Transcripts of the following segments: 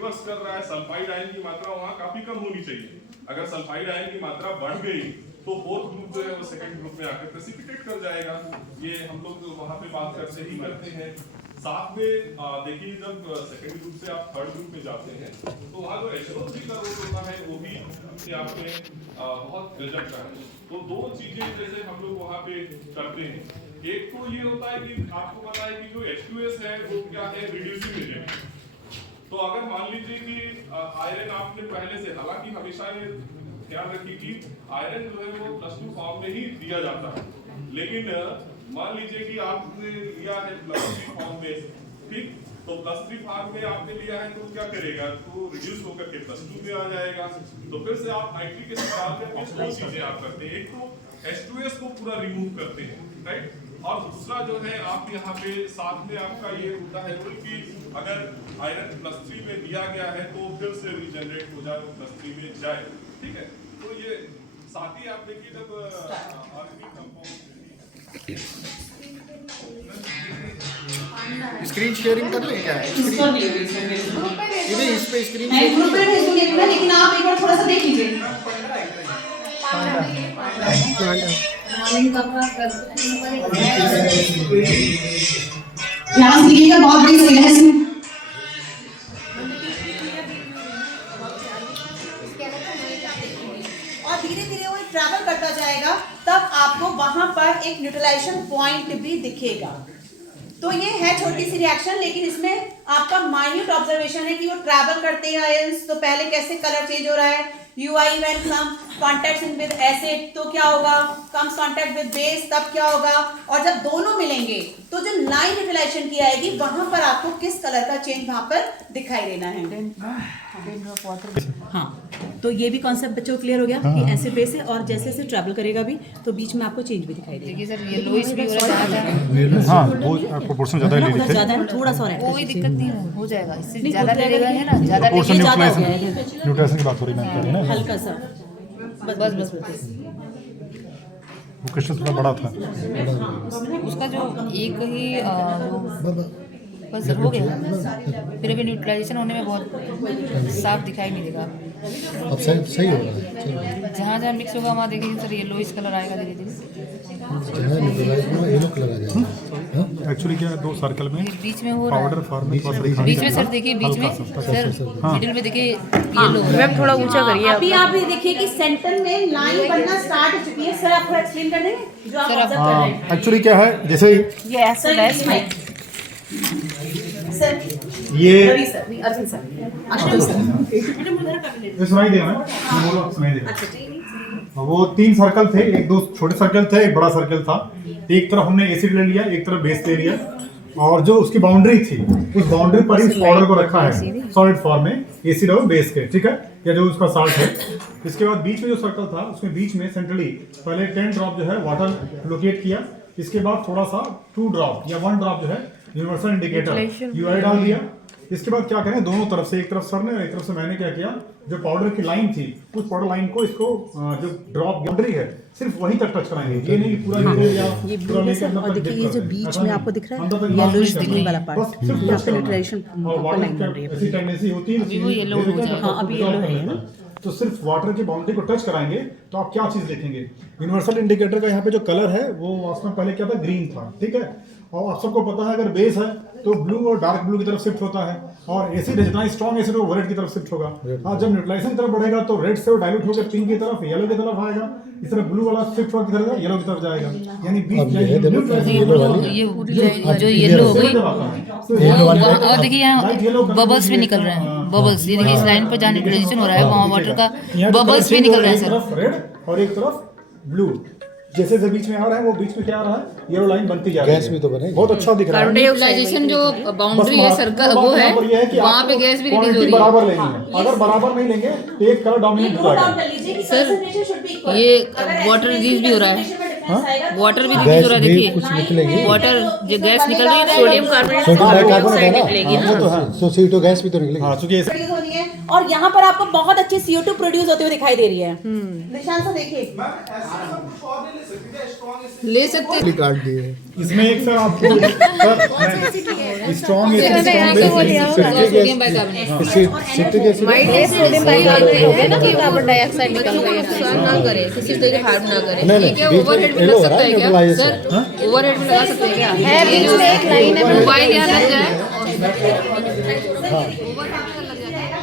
Reverse कर रहा है, सल्फाइड आयन की मात्रा वहाँ काफी कम होनी चाहिए। अगर सल्फाइड आयन की मात्रा बढ़ गई तो फोर्थ ग्रुप जो है वो सेकंड ग्रुप में आकर प्रेसिपिटेट कर जाएगा। ये हम लोग वहाँ पे बात करते ही करते हैं। साथ में देखिए जब सेकंड ग्रुप से आप थर्ड ग्रुप में जाते हैं तो वहाँ जो H2O3 का रोल होता है वो भी अपने आप में बहुत गजब का है। तो दो चीजें जैसे हम लोग वहाँ पे करते हैं, एक तो ये होता है कि आपको पता है कि जो H2S है वो क्या है, रिड्यूसिंग एजेंट। तो अगर मान लीजिए कि आयरन आपने पहले से, हालांकि हमेशा ये ध्यान रखिए कि आयरन जो है वो +2 फॉर्म में ही दिया जाता है, लेकिन मान लीजिए कि आपने लिया है +3 फॉर्म में, ठीक, तो +3 फॉर्म में आपने लिया है तो क्या करेगा, तो रिड्यूस होकर के +2 में आ जाएगा। तो फिर से आप नाइट्रिक एसिड डाल करके दो चीजें आप करते हैं, एक तो H2S को पूरा रिमूव करते हैं, राइट, और दूसरा जो है आप यहाँ पे साथ में आपका ये होता है कि अगर आयरन +3 में दिया गया है तो फिर से रीजनरेट हो जाए, +3 में जाए, ठीक है। तो ये साथ ही आप देखिए जब ऑर्गेनिक कंपाउंड स्क्रीन शेयरिंग कर लें क्या है? इस पे स्क्रीन मैं ग्रुप में भेजूंगी ना, लेकिन आप एक बार थोड़ा सा देख लीजिए। ध्यान दीजिएगा, बहुत बड़ी स्किल है इसमें। और धीरे धीरे वो ट्रैवल करता जाएगा, तब आपको वहां पर एक न्यूट्रलाइजेशन पॉइंट भी दिखेगा। तो ये है छोटी सी रिएक्शन, लेकिन इसमें आपका माइन्यूट ऑब्जर्वेशन है कि वो ट्रैवल करते हैं आयंस, तो पहले कैसे कलर चेंज हो रहा है, UI when come contact with acid तो क्या होगा, कम्स कॉन्टैक्ट विद बेस तब क्या होगा, और जब दोनों मिलेंगे तो जो लाइन न्यूट्रलाइजेशन की आएगी वहां पर आपको किस कलर का चेंज वहां पर दिखाई देना है। हाँ, तो ये भी कॉन्सेप्ट बच्चों को क्लियर हो गया कि ऐसे बेस है और जैसे जैसे ट्रैवल करेगा भी तो बीच में आपको चेंज भी दिखाई देगा। देखिए सर, ये लोइस भी हो रहा है। हाँ, वो प्रोपोर्शन ज्यादा ले रही ज्यादा है, थोड़ा सा और है, कोई दिक्कत नहीं हो जाएगा, इससे ज्यादा ले लेगा है ना, ज्यादा ले प्रोपोर्शन ज्यादा हो न्यूट्रलाइजेशन गया है। न्यूट्रलाइजेशन की बात हो रही है मैम, ना हल्का सा बस वो क्रिस्टल थोड़ा बड़ा था। उसका जो एक ही बस हो गया, फिर अभी न्यूट्रलाइजेशन होने में बहुत साफ दिखाई नहीं देगा। अब सही हो रहा है। जहाँ जहाँ मिक्स होगा वहाँ देखिए सर येलोइश कलर आएगा धीरे धीरे। येलो कलर आ जाएगा। एक्चुअली क्या है, दो सर्कल में बीच में हो रहा पाउडर फॉर्म में थोड़ा सा दिखाई बीच में देता सर है। देखिए, बीच में हल्का सर हाँ। मिडिल में देखिए येलो। मैम थोड़ा ऊंचा करिए। अभी आप ये देखिए कि सेंटर में लाइन बनना स्टार्ट हो चुकी है। सर आप थोड़ा एक्सप्लेन कर देंगे जो आप ऑब्जर्व कर रहे हैं। एक्चुअली क्या है, जैसे ये एसिड है इसमें। सर ये Ravi sir, Arjun sir, Ashutosh sir, सुनाई देगा ना, मैं बोलो सुनाई देगा। अच्छा ठीक है। वो 3 सर्कल थे, एक 2 छोटे सर्कल थे, एक बड़ा सर्कल था। एक तरफ हमने एसिड ले लिया, एक तरफ बेस ले लिया, और जो उसकी बाउंड्री थी उस बाउंड्री पर ही उस पाउडर को रखा है सॉलिड फॉर्म में, एसिड और बेस के, ठीक है, या जो उसका साल्ट है। इसके बाद बीच में जो सर्कल था उसमें बीच में सेंट्रली पहले 10 ड्रॉप जो है वाटर लोकेट किया। इसके बाद थोड़ा सा 2 ड्रॉप या 1 ड्रॉप जो है यूनिवर्सल इंडिकेटर UI डाल दिया। इसके बाद क्या करें, दोनों तरफ से, एक तरफ सर ने और एक तरफ से मैंने क्या किया, जो पाउडर की लाइन थी उस पाउडर लाइन को इसको जो ड्रॉप बाउंड्री है सिर्फ वहीं तक टच कराएंगे, ये नहीं कि पूरा या ये पूरा ब्लू लेके है अंदर और तक देखिए dip ये कर जो दें। बीच ऐसा में नहीं। आपको दिख रहा अंदर तक है मार्क येलोइश नहीं ग्रीन वाला करना। पार्ट, बस सिर्फ यहाँ टच पे करना। न्यूट्रलाइजेशन और प्रॉपर लाइन बन वाटर रही है। ऐसी टेंडेंसी होती है, अभी वो येलो हो जाएगा। हाँ, अभी येलो है ना। तो सिर्फ वाटर की बाउंड्री को टच कराएंगे तो आप क्या चीज देखेंगे, यूनिवर्सल इंडिकेटर का यहाँ पे जो कलर है वो वास्तव में पहले क्या था, ग्रीन था, ठीक है। और आप सबको पता है अगर बेस है तो ब्लू और डार्क ब्लू की तरफ शिफ्ट होता है, और एसिड है जितना स्ट्रॉन्ग एसिड हो वो रेड की तरफ शिफ्ट होगा। हाँ, जब न्यूट्रलाइजेशन की तरफ बढ़ेगा तो रेड से वो डाइल्यूट होकर पिंक की तरफ, येलो की तरफ आएगा। इस तरह ब्लू वाला शिफ्ट होकर किधर जाएगा, येलो की तरफ जाएगा। यानी बीच ये जो येलो हो गई और देखिए यहाँ बबल्स भी निकल रहे हैं, बबल्स, ये देखिए इस लाइन पर जहाँ न्यूट्रलाइजेशन हो रहा है वहाँ वाटर का बबल्स भी निकल रहे हैं एक सर। तरफ रेड और एक तरफ ब्लू, जैसे जैसे बीच में आ रहा है वो बीच में क्या आ रहा है, येलो लाइन बनती जा रही है। गैस भी तो बनेगी। बहुत अच्छा दिख रहा है। न्यूट्रलाइजेशन जो बाउंड्री है सर्कल वो है, वहाँ पे गैस भी रिलीज हो रही बराबर लेनी है। अगर बराबर नहीं लेंगे तो एक कलर डोमिनेट हो जाएगा। सर ये वाटर रिलीज भी हो रहा है, ब्राइटनेस आएगा। वाटर भी तो रिलीज हो रहा है, गैस भी देखिए कुछ निकलेगी। वाटर जो गैस निकल रही है ना, सोडियम कार्बोनेट सोडियम बाइकार्बोनेट है निकलेगी ना, ना। तो हाँ। तो CO2 गैस भी तो निकलेगी। हाँ चूंकि प्रोड्यूस होनी है और यहाँ पर आपको बहुत अच्छी CO2 प्रोड्यूस होते हुए दिखाई दे रही है। निशान से देखिए, ले सकते हैं। काट दिए। इसमें एक सर आपको strong sodium bicarbonate citric acid sodium bicarbonate हो गया ना, कि कार्बन डाइऑक्साइड निकल रही है, नुकसान ना करे, किसी तरह का हार्म ना करे। नहीं, ये क्या बीच में ओवरहेड में येलो लग हो रहा सकता है, है क्या न्यूट्रलाइजेशन। सर? ओवरहेड में लगा सकते हैं क्या? है बीच में एक लाइन है। मोबाइल यहाँ लग जाए।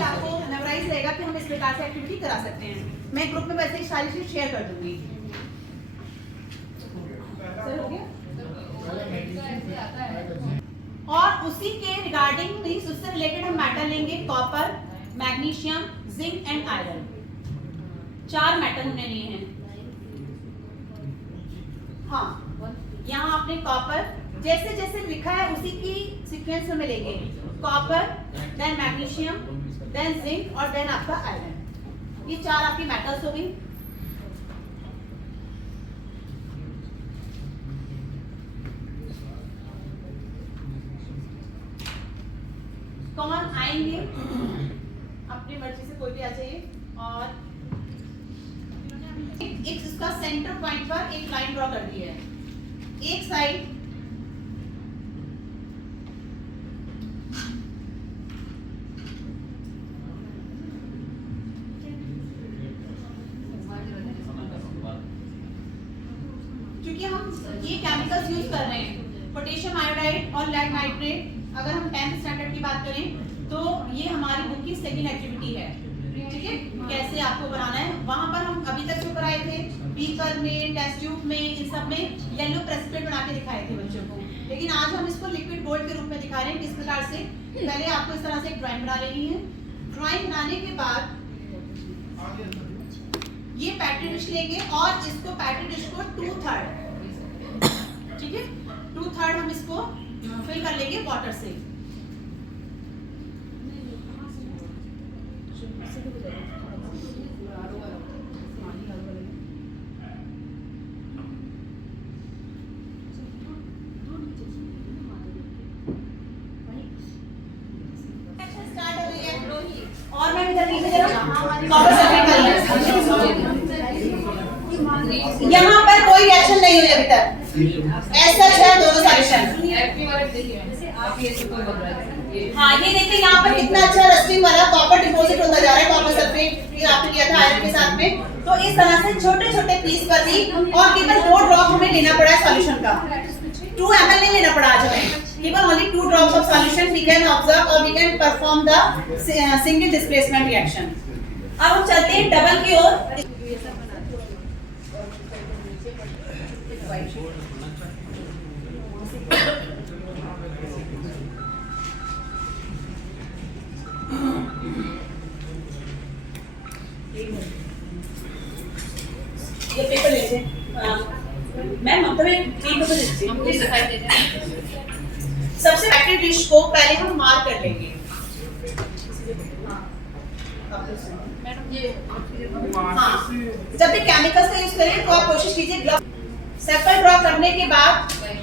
आपको मेमोराइज रहेगा कि हम इस प्रकार से एक्टिविटी करा सकते हैं। मैं ग्रुप में वैसे ही सारी चीज शेयर कर दूंगी। सर हो गया? और उसी के रिगार्डिंग मींस उससे रिलेटेड हम मेटल लेंगे, copper, magnesium, zinc and iron. 4 metal हमने लिए हैं। हाँ, यहाँ आपने कॉपर जैसे जैसे लिखा है उसी की सीक्वेंस में लेंगे। Copper, then magnesium, then zinc और देन आपका आयरन। ये 4 आपकी मेटल्स हो गई। कौन आएंगे? अपनी मर्जी से कोई भी आ जाइए और एक इसका सेंटर पॉइंट पर एक लाइन ड्रॉ कर दी है। एक साइड क्योंकि हम ये केमिकल्स यूज कर रहे हैं, पोटेशियम आयोडाइड और लेड नाइट्रेट। अगर हम 10th स्टैंडर्ड की बात करें तो ये हमारी बुक की सेकंड एक्टिविटी है, ठीक है। कैसे आपको बनाना है, वहां पर हम अभी तक जो कराए थे बीकर में, टेस्ट ट्यूब में, इन सब में येलो प्रेसिपिटेट बना के दिखाए थे बच्चों को। लेकिन आज हम इसको लिक्विड गोल्ड के रूप में दिखा रहे हैं। किस प्रकार से, पहले आपको इस तरह से एक ड्राइंग बना लेनी है। ड्राइंग बनाने के बाद ये पैट्री डिश लेंगे और इसको पैट्री डिश को 2/3, ठीक है, 2/3 हम इसको फिल कर लेंगे वाटर से। और मैं इधर नीचे जरा वापस यहाँ पर कोई रिएक्शन नहीं हुई अभी तक। ऐसा है दोनों सॉल्यूशन। हाँ ये देखिए यहाँ पर कितना अच्छा रस्टिंग वाला कॉपर डिपॉजिट होता जा रहा है, कॉपर सल्फेट ये आपने किया था आयरन के साथ में। तो इस तरह से छोटे छोटे पीस पर भी, और केवल 2 ड्रॉप हमें लेना पड़ा है सॉल्यूशन का, 2 ml नहीं लेना पड़ा आज हमें, केवल only 2 drops of solution we can observe or we can perform the single displacement reaction। अब हम चलते हैं डबल की ओर। ये पेपर लीजिए मैम, हम तो एक पेपर लीजिए। सबसे पैकेट डिश को पहले हम मार्क कर लेंगे। हाँ, जब भी केमिकल्स का यूज करें तो आप कोशिश कीजिए ग्लव। सर्कल ड्रॉ करने के बाद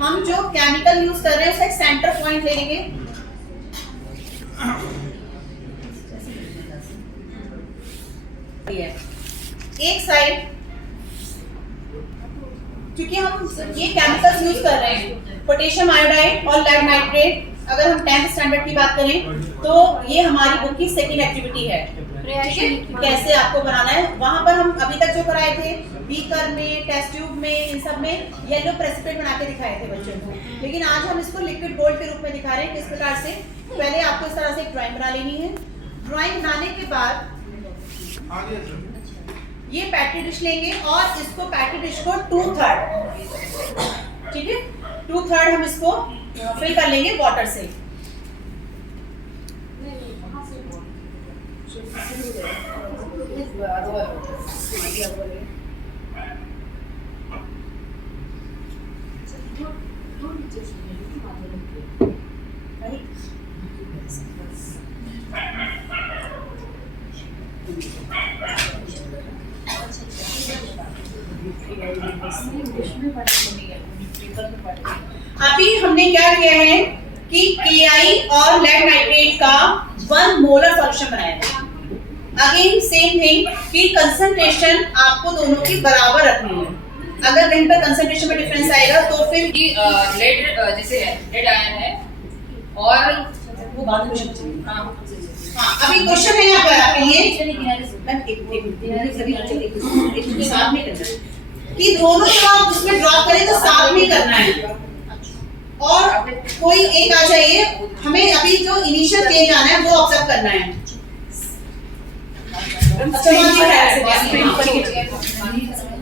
हम जो केमिकल यूज कर रहे हैं उसका एक सेंटर पॉइंट ले लेंगे। एक साइड, क्योंकि हम ये केमिकल्स यूज कर रहे हैं पोटेशियम आयोडाइड और लेड नाइट्रेट, अगर हम 10th स्टैंडर्ड की बात करें तो ये हमारी बुक की सेकंड एक्टिविटी है, ठीक है। कैसे आपको बनाना है, वहां पर हम अभी तक जो कराए थे बीकर में, टेस्ट ट्यूब में, इन सब में येलो प्रेसिपिटेट बना के दिखाए थे बच्चों को। लेकिन आज हम इसको लिक्विड गोल्ड के रूप में दिखा रहे हैं। किस प्रकार से, पहले आपको इस तरह से एक ड्राइंग बना लेनी है। ड्राइंग बनाने के बाद ये पैट्री डिश लेंगे और इसको पैट्री डिश को 2/3, ठीक है, 2/3 हम इसको फिल कर लेंगे वाटर से। अभी हमने क्या किया है कि KI और लेड नाइट्रेट का 1 मोलर सॉल्यूशन बनाया है। अगेन सेम थिंग कि कंसंट्रेशन आपको दोनों की बराबर रखनी है। अगर कहीं पर कंसंट्रेशन में डिफरेंस आएगा तो फिर कि लेड जैसे लेड आयन है और वो बाद में क्वेश्चन चाहिए। हाँ हाँ, अभी क्वेश्चन है यहाँ पर आपके लिए साथ में करना है कि दोनों जब आप उसमें ड्रॉप करें तो साथ में करना है। और कोई एक आ जाइए, हमें अभी जो इनिशियल चेंज आना है वो ऑब्जर्व करना है।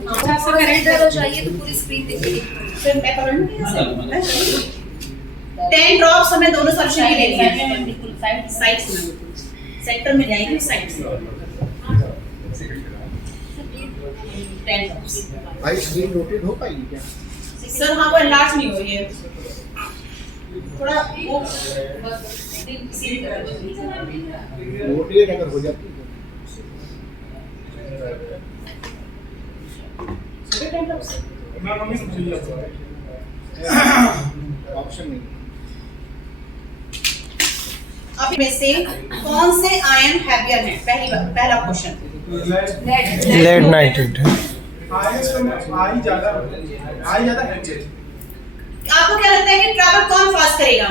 आपको करंट हो चाहिए तो पूरी स्क्रीन दिखेगी। 10 ड्रॉप्स हमें दोनों सॉल्यूशन के लेनी है। साइड से सेंटर में जाएंगे, साइड से 10 ड्रॉप्स। भाई स्क्रीन रोटेट हो पाएगी क्या? सर हाँ, वो एनलार्ज नहीं हो रही है, थोड़ा वो सीधी तरह रोटेट अगर हो जाती है ऑप्शन नहीं। अब में से कौन से आयन हैवियर हैं? पहला क्वेश्चन। लेड नाइट्रेट है। आई ज्यादा है। आपको क्या लगता है कि ट्रैवल कौन फास्ट करेगा?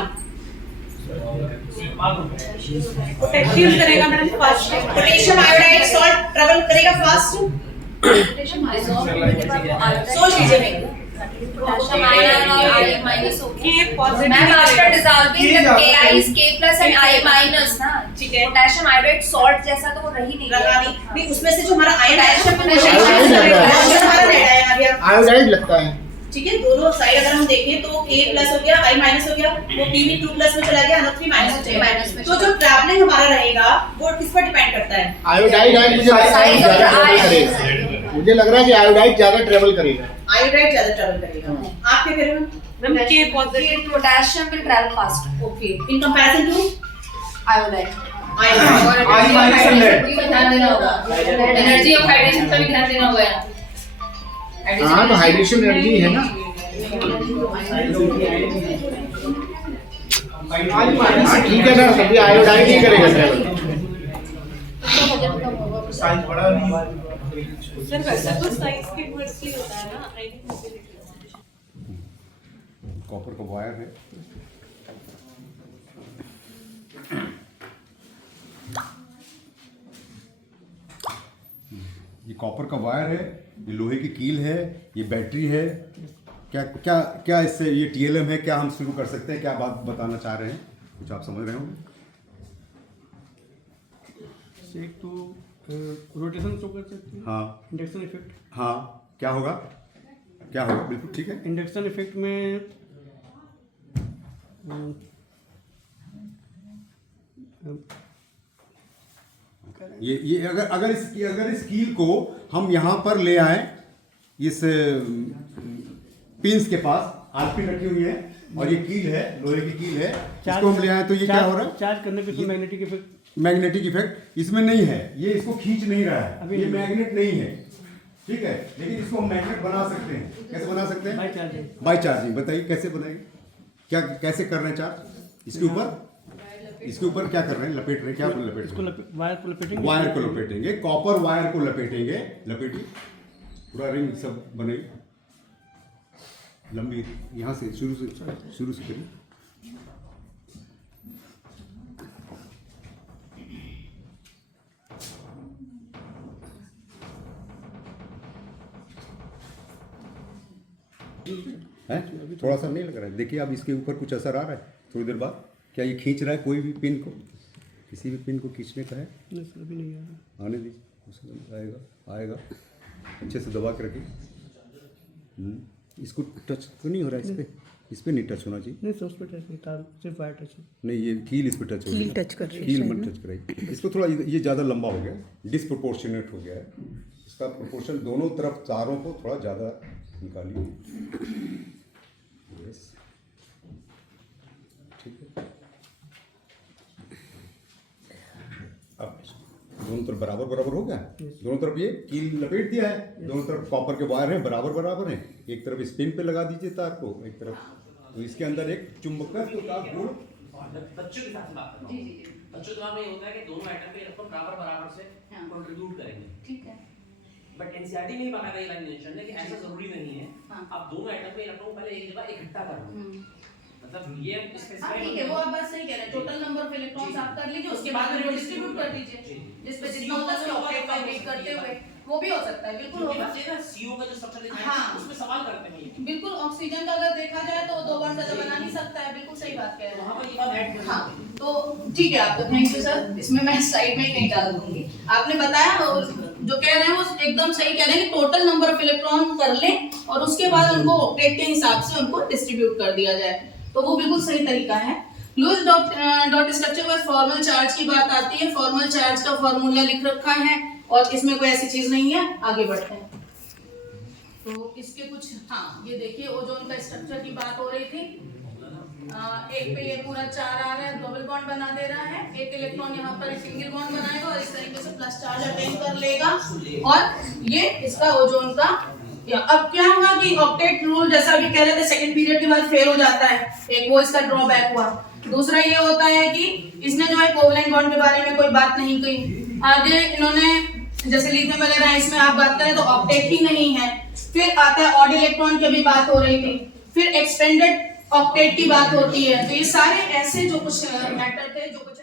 पोटेशियम करेगा madam fast. Potassium iodide salt travel करेगा फास्ट। सोच लीजिए। पोटेशियम आयन और I माइनस हो गया। Ma'am after dissolving the Ki is K plus and I minus ना। ठीक है। पोटेशियम आयोडाइड सॉल्ट जैसा तो वो रही नहीं लगा नहीं, उसमें से जो हमारा आयन है आयोडाइड लगता है। ठीक है, दोनों साइड अगर हम देखें तो K प्लस हो गया, I माइनस हो गया, वो Pb 2 प्लस में चला गया, NO3 माइनस हो जाएगा। तो जो ट्रैवलिंग हमारा रहेगा वो किस पर डिपेंड करता है? आयोडाइड मुझे लगता है ज्यादा ट्रेवल करेगा। मुझे लग रहा है कि आयोडाइड ज्यादा ट्रेवल करेगा। आयोडाइड ज्यादा ट्रैवल करेगा। आप क्या करेंगे? Ma'am K positive potassium will travel fast. Okay, in comparison to iodide. Iodide I minus और लेड पे ध्यान देना होगा। एनर्जी ऑफ हाइड्रेशन पर भी ध्यान देना होगा। हाँ, तो हाइड्रेशन एनर्जी है ना। हाँ, ठीक है सर, सभी आयोडाइड ही करेगा ट्रेवल। सर वैसे तो साइज के इन्वर्सली होता है ना। कॉपर का वायर है, ये कॉपर का वायर है, ये लोहे की कील है, ये बैटरी है। क्या क्या क्या इससे ये TLM है? क्या हम शुरू कर सकते हैं? क्या बात बताना चाह रहे हैं? कुछ आप समझ रहे होंगे। एक तो रोटेशन शो कर सकते हैं। हाँ, इंडक्शन इफेक्ट। हाँ, क्या होगा? क्या होगा? बिल्कुल ठीक है। इंडक्शन इफेक्ट में ये अगर इस कील को हम यहाँ पर ले आए, इस पिंस के पास आरपी रखी हुई है और ये कील है, लोहे की कील है, इसको हम ले आए तो ये क्या हो रहा है? चार्ज करने पे मैग्नेटिक इफेक्ट। मैग्नेटिक इफेक्ट इसमें नहीं है, ये इसको खींच नहीं रहा है, ये मैग्नेट नहीं है, ठीक है। लेकिन इसको हम मैग्नेट बना सकते हैं। कैसे बना सकते हैं? By charging. By charging. बताइए कैसे बनाएंगे? क्या कैसे कर रहे हैं चार्ज? इसके ऊपर क्या कर रहे हैं? लपेट रहे हैं। क्या लपेट इसको वायर को लपेटेंगे। वायर को लपेटेंगे, कॉपर वायर को लपेटेंगे। लपेटिए, पूरा रिंग सब बने लंबी, यहाँ से शुरू से करिए। है थोड़ा सा नहीं लग रहा है? देखिए अब इसके ऊपर कुछ असर आ रहा है थोड़ी देर बाद। क्या ये खींच रहा है कोई भी पिन को? किसी भी पिन को खींचने का है? नहीं सर, अभी नहीं आ रहा। आने दीजिए, उसमें आएगा। अच्छे से दबा के रखिए। इसको टच तो नहीं हो रहा है? इस पे नहीं टच होना चाहिए। नहीं सर, उस पर टच नहीं, तार सिर्फ वायर टच है। नहीं, ये कील इस पे टच हो रही है। कील टच कर रही है कील शायद मत ना। टच कराइए। इसको थोड़ा ये ज़्यादा लंबा हो गया, डिसप्रोपोर्शनेट हो गया है। इसका प्रोपोर्शन दोनों तरफ तारों को थोड़ा ज़्यादा निकालिए। यस, ठीक है। अब दोनों दोनों तरफ बराबर बराबर हो गया, दोनों तरफ ये कील लपेट दिया है, दोनों तरफ कॉपर के वायर हैं बराबर बराबर हैं, एक तरफ स्पिन पे लगा दीजिए तार को, एक तरफ तो इसके अंदर एक चुंबकत्व का गुण बच्चों की बात कर रहा हूँ। बच्चों दिमाग में ये होता है कि दोनों आइटम पे इलेक्ट्रॉन बराबर बराबर से कंट्रीब्यूट करेंगे, ठीक है। बट एनसीईआरटी में बाकायदा ये लाइन मेंशन है कि ऐसा जरूरी नहीं है। हाँ। आप दोनों आइटम पे इलेक्ट्रॉन पहले एक जगह इकट्ठा कर लो, मतलब ये हाँ स्पेसिफाइड ठीक है, वो आप बात सही कह रहे हैं। टोटल नंबर ऑफ इलेक्ट्रॉन्स आप कर लीजिए, उसके बाद में डिस्ट्रीब्यूट कर दीजिए, जिस पे जितना होता है ऑक्टेट फाइब्रेट करते हुए वो भी हो सकता है, बिल्कुल होगा। बच्चे ना सीओ का जो स्ट्रक्चर लिखा है हाँ। उसमें सवाल करते हैं ये। बिल्कुल ऑक्सीजन का अगर देखा जाए तो 2 बॉन्ड ज्यादा बना नहीं सकता है, बिल्कुल सही बात कह रहे वहां हैं। पर ये बात ऐड कर हाँ तो ठीक है आपका थैंक यू सर, इसमें मैं साइड में ही कहीं डाल दूंगी। आपने बताया और जो कह रहे हैं वो एकदम सही कह रहे हैं कि टोटल नंबर ऑफ इलेक्ट्रॉन कर लें और उसके बाद उनको ऑक्टेट के हिसाब से उनको डिस्ट्रीब्यूट कर दिया जाए, तो वो बिल्कुल सही तरीका है। लूज डॉट स्ट्रक्चर में फॉर्मल चार्ज की बात आती है, फॉर्मल चार्ज का फॉर्मूला लिख रखा है और इसमें कोई ऐसी चीज नहीं है। आगे बढ़ते हैं तो इसके कुछ, हाँ ये देखिए ओजोन का स्ट्रक्चर की बात हो रही थी। एक पे ये पूरा 4 आ रहा है, डबल बॉन्ड बना दे रहा है, एक इलेक्ट्रॉन यहाँ पर सिंगल बॉन्ड बनाएगा और इस तरीके से प्लस चार्ज अटेन कर लेगा और ये इसका ओजोन का। अब क्या हुआ कि ऑक्टेट रूल जैसा अभी कह रहे थे सेकंड पीरियड के बाद फेल हो जाता है, एक वो इसका ड्रॉबैक हुआ। दूसरा ये होता है कि इसने जो है कोवलेंट बॉन्ड के बारे में कोई बात नहीं कही। आगे इन्होंने जैसे लिथियम वगैरह है, इसमें आप बात करें तो ऑक्टेट ही नहीं है। फिर आता है ऑड इलेक्ट्रॉन की भी बात हो रही थी, फिर एक्सपेंडेड ऑक्टेट की बात होती है। तो ये सारे ऐसे जो कुछ मैटर थे, जो कुछ